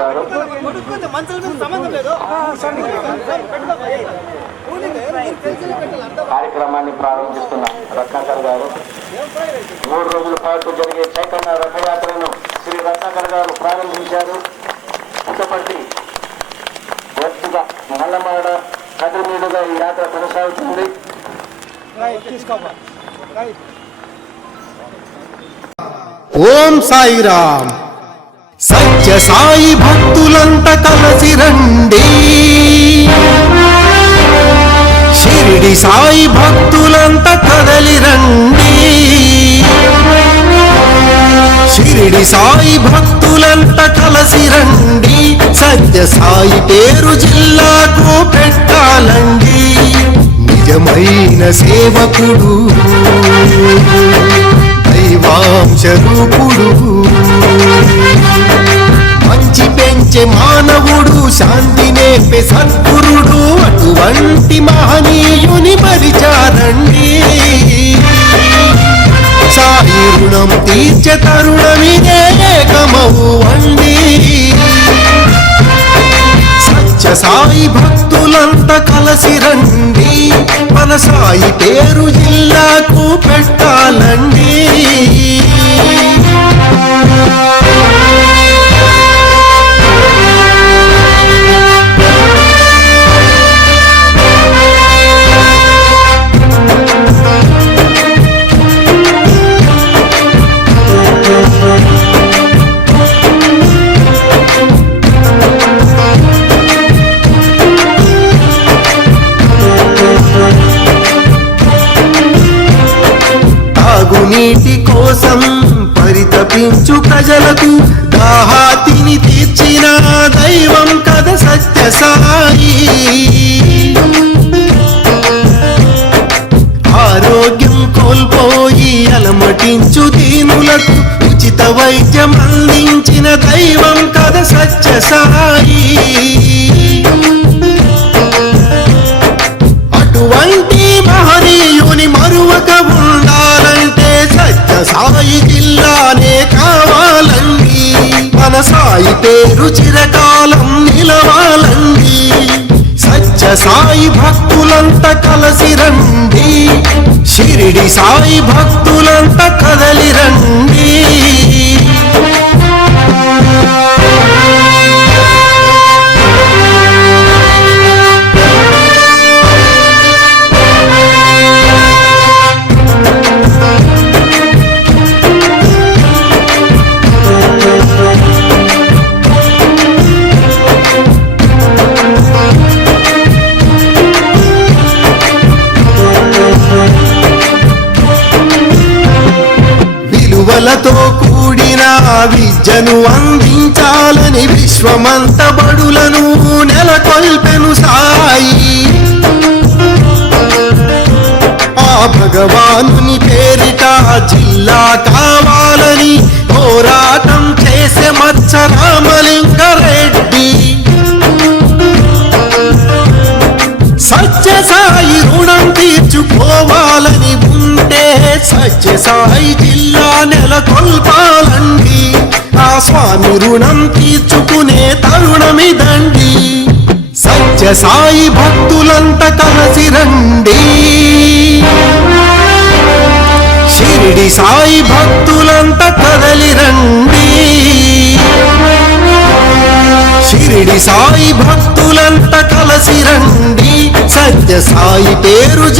గారు కార్యక్రమాన్ని ప్రారంభిస్తున్న రత్నాకర్ గారు. మూడు రోజుల పాటు జరిగే చైతన్య రథయాత్రను శ్రీ రత్నాకర్ గారు ప్రారంభించారు. పుట్టపర్తి వస్తుగా నల్లమాడ కదిరి మీదుగా ఈ యాత్ర కొనసాగుతుంది. ఓం సాయిరామ్. సత్య సాయి భక్తులంత కలసి రండి. షిరిడి సాయి భక్తులంత కదలి రండి. షిరిడి సాయి భక్తులంత కలసి రండి. సత్య సాయి పేరు జిల్లాకు పెట్టాలండి. నిజమైన సేవకుడు. దైవాంశ పురుగు. మంచి పెంచే మానవుడు శాంతి నేర్పే సద్గురుడు అటువంటి మహనీయుని పరిచారండి. సాయి రుణం తీర్చే తరుణమిదే ఏకమవు అండి సత్య సాయి భక్తులంతా కలసి రండి. మన సాయి పేరు జిల్లాకు పెట్టు. నీటి కోసం పరితపించు ప్రజలకు దాహాతిని తీర్చిన దైవం కథ సత్య సాయి ఆరోగ్యం కోల్పోయి అలమటించు దీనులకు ఉచిత వైద్యం అందించిన దైవం కథ సత్య సాయి పేరు చిరకాలం నిలవాలండి. సత్య సాయి భక్తులంతా కలసి రండి. షిరిడి సాయి భక్తులంతా కదలి రండి. కళతో కూడిన విద్యను అందించాలని విశ్వమంత బడులను నెలకొల్పెను సాయి. ఆ భగవానుని పేరిట జిల్లా కావాలని పోరాటం చేసే మచ్చ రామలింగారెడ్డి సత్య సాయి జిల్లా నెలకొల్పాలండి. ఆ స్వామి రుణం తీర్చుకునే తరుణమిదండి. సత్య సాయి భక్తులంతా కలసి రండి. షిరిడి సాయి భక్తులంతా కదలి రండి. షిరిడి సాయి భక్తులంతా కలసి రండి. సత్య సాయి పేరు